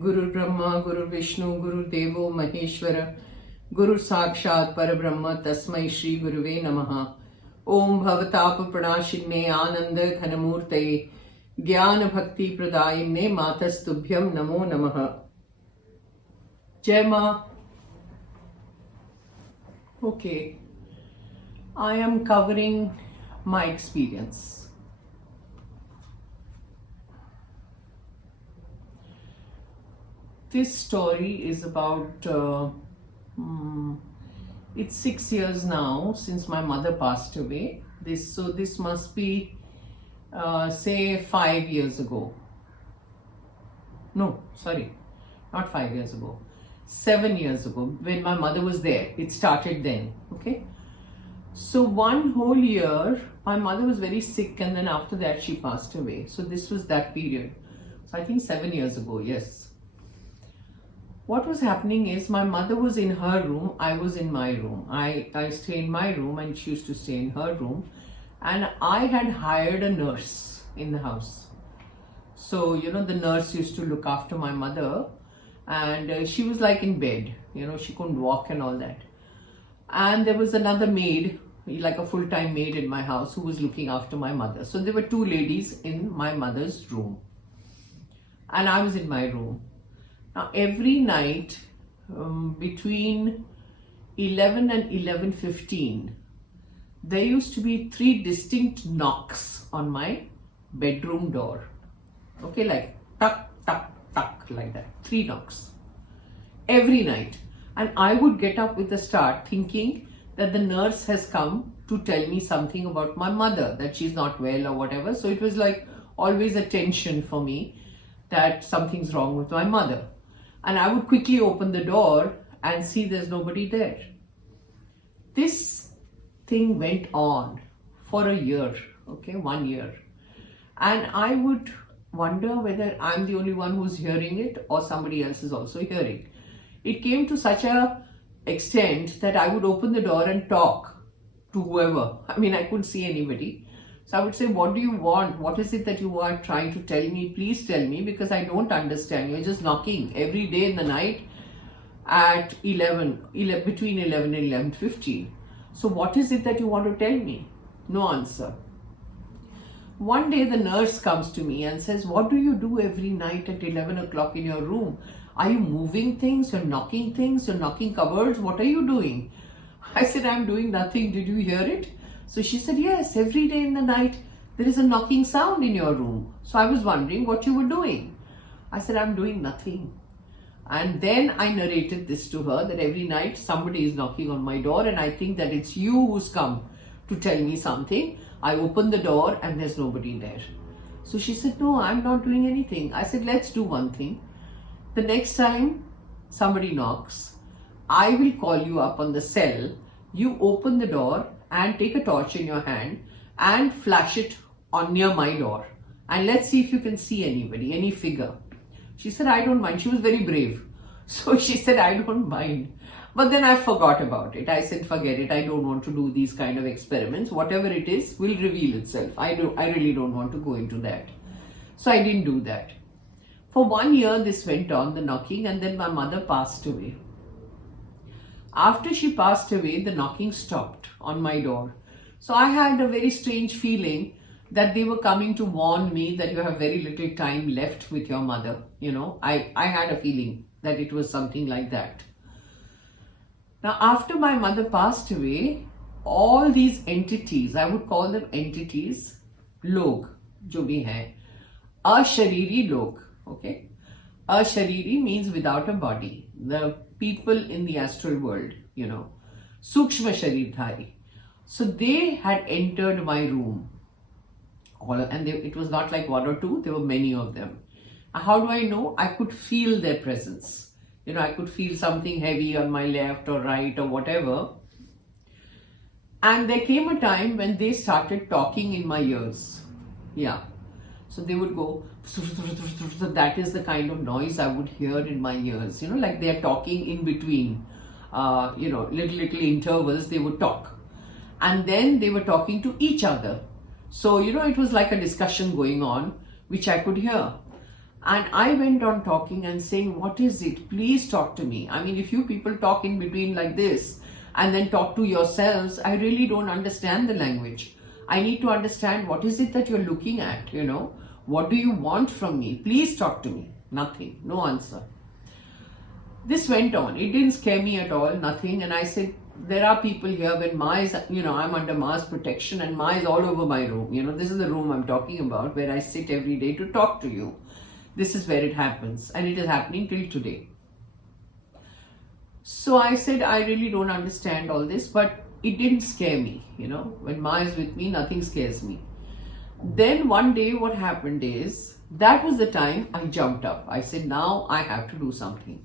Guru Brahma, Guru Vishnu, Guru Devo Maheshwara, Guru Sakshat Parabrahma, Tasmai Shri Guruve Namaha. Om Bhavatapa Pranashinne Ananda Ghanamurtaye Jnana Bhakti Pradayine Matastubhyam Namo Namaha. Jai Ma. Okay, I am covering my experience. This story is about, it's 6 years now since my mother passed away. This must be, say 5 years ago. No, sorry, not 5 years ago. 7 years ago, when my mother was there. It started then, okay? So one whole year, my mother was very sick, and then after that she passed away. So this was that period. So I think 7 years ago, yes. What was happening is my mother was in her room, I was in my room. I stay in my room and she used to stay in her room. And I had hired a nurse in the house. So, the nurse used to look after my mother, and she was like in bed, she couldn't walk and all that. And there was another maid, like a full-time maid in my house, who was looking after my mother. So there were two ladies in my mother's room. And I was in my room. Now, every night between 11 and 11:15, there used to be 3 distinct knocks on my bedroom door. Okay, like tuck, tuck, tuck, like that. 3 knocks. Every night. And I would get up with a start thinking that the nurse has come to tell me something about my mother, that she's not well or whatever. So it was like always a tension for me that something's wrong with my mother. And I would quickly open the door and see there's nobody there. This thing went on for a year, okay, 1 year. And I would wonder whether I'm the only one who's hearing it or somebody else is also hearing. It came to such a extent that I would open the door and talk to whoever. I mean, I couldn't see anybody. So I would say, what do you want? What is it that you are trying to tell me? Please tell me, because I don't understand. You're just knocking every day in the night at 11 between 11 and 11:15. So what is it that you want to tell me? No answer. One day the nurse comes to me and says, what do you do every night at 11 o'clock in your room? Are you moving things? You're knocking things? You're knocking cupboards? What are you doing? I said, I'm doing nothing. Did you hear it? So she said, yes, every day in the night there is a knocking sound in your room. So I was wondering what you were doing. I said, I'm doing nothing. And then I narrated this to her, that every night somebody is knocking on my door and I think that it's you who's come to tell me something. I open the door and there's nobody there. So she said, no, I'm not doing anything. I said, let's do one thing. The next time somebody knocks, I will call you up on the cell. You open the door and take a torch in your hand and flash it on near my door. And let's see if you can see anybody, any figure. She said, I don't mind. She was very brave. So she said, I don't mind. But then I forgot about it. I said, forget it. I don't want to do these kind of experiments. Whatever it is will reveal itself. I really don't want to go into that. So I didn't do that. For 1 year, this went on, the knocking, and then my mother passed away. After she passed away, the knocking stopped on my door. So I had a very strange feeling that they were coming to warn me that you have very little time left with your mother. I had a feeling that it was something like that. Now, after my mother passed away, all these entities, I would call them entities, log, jo bhi hai, ashariri log, okay? Ashariri means without a body. The people in the astral world, Sukshma Sharirdhari. So they had entered my room. It was not like 1 or 2, there were many of them. How do I know? I could feel their presence. I could feel something heavy on my left or right or whatever. And there came a time when they started talking in my ears. Yeah. So they would go, that is the kind of noise I would hear in my ears, like they're talking in between, little intervals, they would talk. And then they were talking to each other. So, it was like a discussion going on, which I could hear. And I went on talking and saying, what is it? Please talk to me. I mean, if you people talk in between like this and then talk to yourselves, I really don't understand the language. I need to understand what is it that you're looking at, you know? What do you want from me? Please talk to me. Nothing. No answer. This went on. It didn't scare me at all. Nothing. And I said, there are people here when Ma is, you know, I'm under Ma's protection and Ma is all over my room. You know, this is the room I'm talking about where I sit every day to talk to you. This is where it happens, and it is happening till today. So I said, I really don't understand all this, but it didn't scare me. You know, when Ma is with me, nothing scares me. Then one day what happened is, that was the time I jumped up. I said, now I have to do something.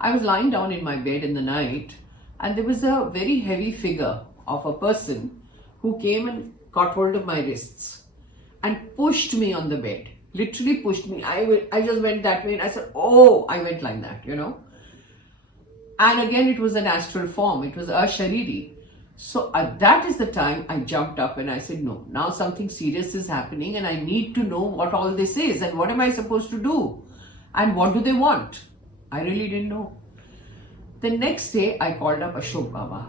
I was lying down in my bed in the night, and there was a very heavy figure of a person who came and got hold of my wrists and pushed me on the bed. Literally pushed me. I just went that way and I said, oh, I went like that, you know. And again, it was an astral form. It was a Shariri. So that is the time I jumped up and I said, no, now something serious is happening and I need to know what all this is and what am I supposed to do and what do they want? I really didn't know. The next day, I called up Ashok Baba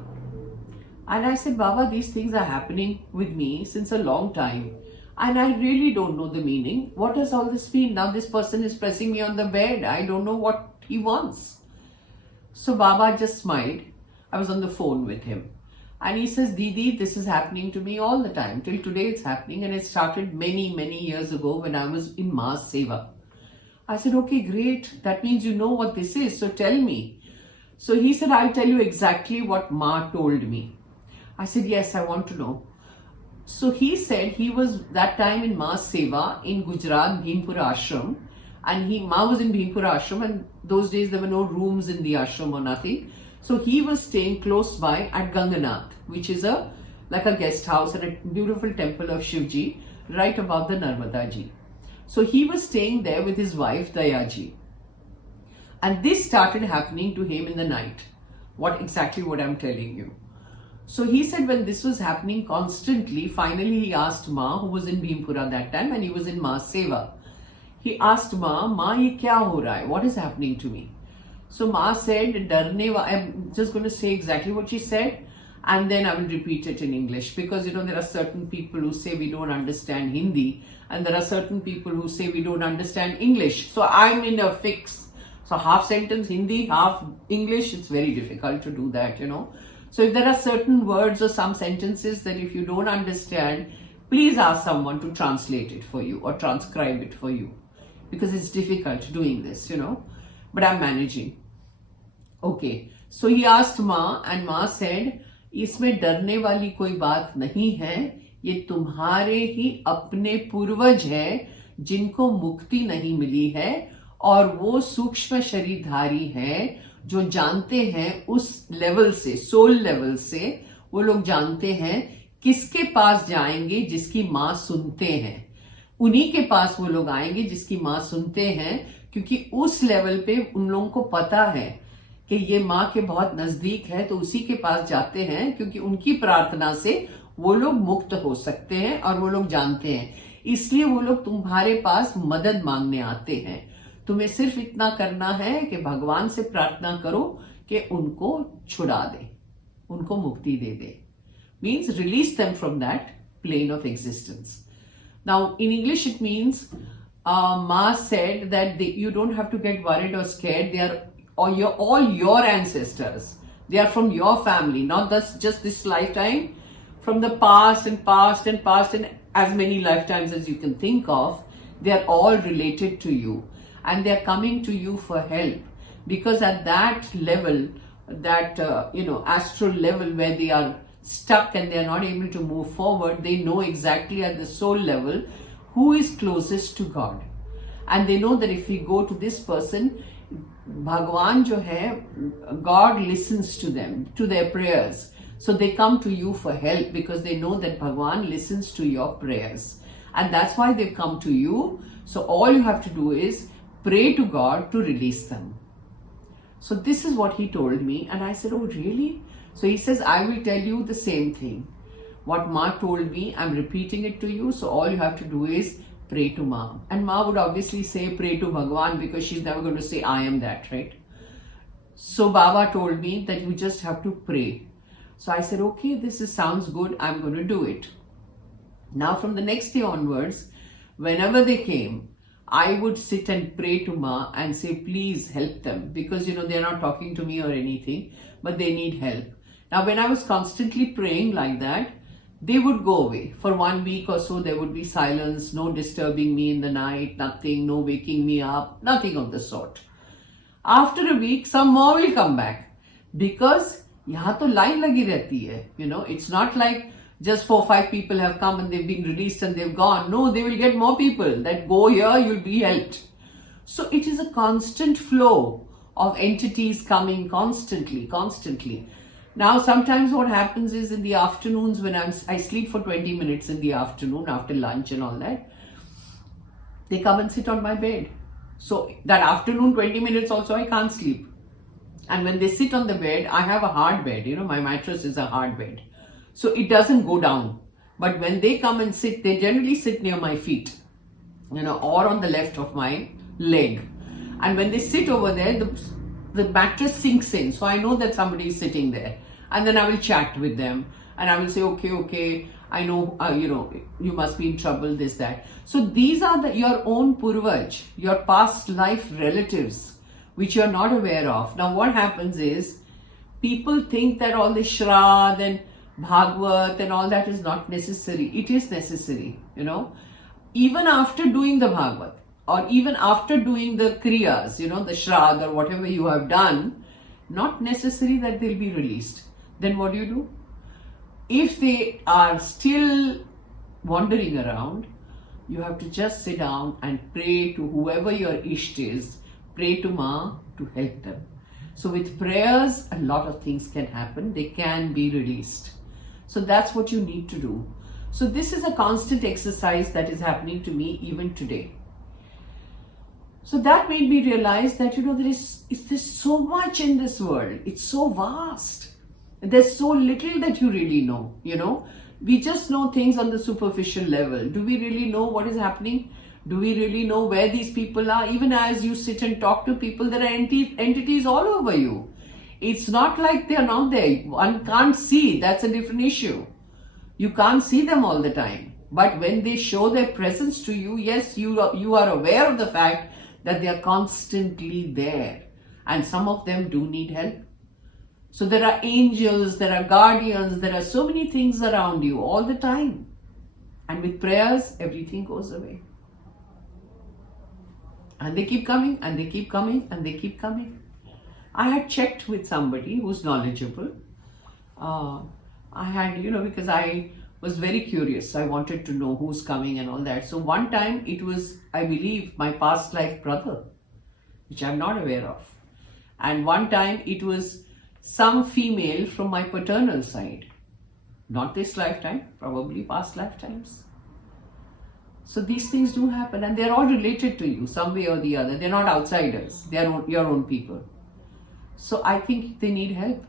and I said, Baba, these things are happening with me since a long time. And I really don't know the meaning. What does all this mean? Now this person is pressing me on the bed. I don't know what he wants. So Baba just smiled. I was on the phone with him. And he says, Didi, this is happening to me all the time. Till today it's happening. And it started many, many years ago when I was in Ma's Seva. I said, okay, great. That means you know what this is. So tell me. So he said, I'll tell you exactly what Ma told me. I said, yes, I want to know. So he said he was that time in Ma's Seva in Gujarat, Bhimpura Ashram. And Ma was in Bhimpura Ashram, and those days there were no rooms in the ashram or nothing. So he was staying close by at Ganganath, which is like a guest house and a beautiful temple of Shivji right above the Narmada Ji. So he was staying there with his wife Dayaji. And this started happening to him in the night. What I'm telling you. So he said when this was happening constantly, finally he asked Ma, who was in Bhimpura that time and he was in Ma's Seva. He asked Ma, ye kya ho raha hai? What is happening to me? So Ma said, I'm just going to say exactly what she said and then I will repeat it in English because, you know, there are certain people who say we don't understand Hindi and there are certain people who say we don't understand English. So I'm in a fix. So half sentence Hindi, half English, it's very difficult to do that, you know. So if there are certain words or some sentences that if you don't understand, please ask someone to translate it for you or transcribe it for you because it's difficult doing this, you know, but I'm managing. Okay, so he asked Ma and Ma said, इसमें डरने वाली कोई बात नहीं है, ये तुम्हारे ही अपने पूर्वज हैं जिनको मुक्ति नहीं मिली है और वो सूक्ष्म शरीरधारी हैं जो जानते हैं उस लेवल से, सोल लेवल से वो लोग जानते हैं किसके पास जाएंगे जिसकी माँ सुनते हैं, उन्हीं के पास वो लोग आएंगे जिसकी माँ सुनते हैं क्योंकि उस लेवल पे उन लोगों को पता है कि ये माँ के बहुत नजदीक है तो उसी के पास जाते हैं क्योंकि उनकी प्रार्थना से वो लोग मुक्त हो सकते हैं और वो लोग जानते हैं, इसलिए वो लोग तुम्हारे पास मदद मांगने आते हैं। तुम्हें सिर्फ इतना करना है कि भगवान से प्रार्थना करो कि उनको छुड़ा दे, उनको मुक्ति दे दे, means release them from that plane of existence. Now in English it means Ma said that you don't have to get worried or scared. They are all your ancestors. They are from your family, not just this lifetime, from the past and past and past and as many lifetimes as you can think of. They are all related to you and they are coming to you for help because at that level, that astral level where they are stuck and they are not able to move forward, they know exactly at the soul level who is closest to God. And they know that if we go to this person, Bhagwan jo hai, God listens to them, to their prayers. So they come to you for help because they know that Bhagwan listens to your prayers. And that's why they've come to you. So all you have to do is pray to God to release them. So this is what he told me. And I said, oh really? So he says, I will tell you the same thing. What Ma told me, I'm repeating it to you. So all you have to do is pray to Ma. And Ma would obviously say pray to Bhagwan, because she's never going to say I am that, right? So Baba told me that you just have to pray. So I said, okay, sounds good, I'm going to do it. Now from the next day onwards, whenever they came, I would sit and pray to Ma and say, please help them, because they're not talking to me or anything, but they need help. Now when I was constantly praying like that, they would go away. For 1 week or so, there would be silence, no disturbing me in the night, nothing, no waking me up, nothing of the sort. After a week, some more will come back, because yahan to line lagi rehti hai. It's not like just 4-5 people have come and they've been released and they've gone. No, they will get more people that go here, you'll be helped. So it is a constant flow of entities coming constantly. Now sometimes what happens is in the afternoons, when I sleep for 20 minutes in the afternoon after lunch and all that, they come and sit on my bed. So that afternoon 20 minutes also I can't sleep. And when they sit on the bed, I have a hard bed, my mattress is a hard bed. So it doesn't go down. But when they come and sit, they generally sit near my feet, or on the left of my leg. And when they sit over there, the mattress sinks in. So I know that somebody is sitting there. And then I will chat with them. And I will say, okay, I know, you must be in trouble, this, that. So these are your own purvaj, your past life relatives, which you are not aware of. Now what happens is, people think that all the Shraddh and Bhagavad and all that is not necessary. It is necessary, Even after doing the Bhagavad, or even after doing the Kriyas, the Shraddh or whatever you have done, not necessary that they'll be released. Then what do? If they are still wandering around, you have to just sit down and pray to whoever your Isht is, pray to Ma to help them. So with prayers, a lot of things can happen. They can be released. So that's what you need to do. So this is a constant exercise that is happening to me even today. So that made me realize that, there's so much in this world. It's so vast. There's so little that you really know, We just know things on the superficial level. Do we really know what is happening? Do we really know where these people are? Even as you sit and talk to people, there are entities all over you. It's not like they're not there. One can't see. That's a different issue. You can't see them all the time. But when they show their presence to you, yes, you are aware of the fact that they are constantly there. And some of them do need help. So there are angels, there are guardians, there are so many things around you all the time. And with prayers, everything goes away. And they keep coming, and they keep coming, and they keep coming. I had checked with somebody who's knowledgeable. I had, because I was very curious. I wanted to know who's coming and all that. So one time it was, I believe, my past life brother, which I'm not aware of. And one time it was some female from my paternal side. Not this lifetime, probably past lifetimes. So these things do happen, and they're all related to you some way or the other. They're not outsiders. They're your own people. So I think they need help,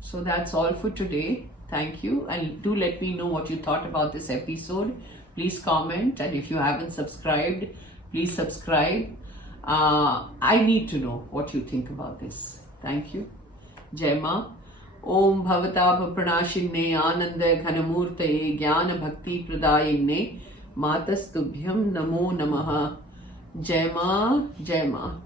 So that's all for today. Thank you. And do let me know what you thought about this episode. Please comment. And if you haven't subscribed, please subscribe. I need to know what you think about this. Thank you. Jai Ma. Om Bhavatapa Pranashinne Ananda Ghanamurtaye Jnana Bhakti Pradayinne Matastubhyam Namo Namaha. Jai Ma. Jai Ma.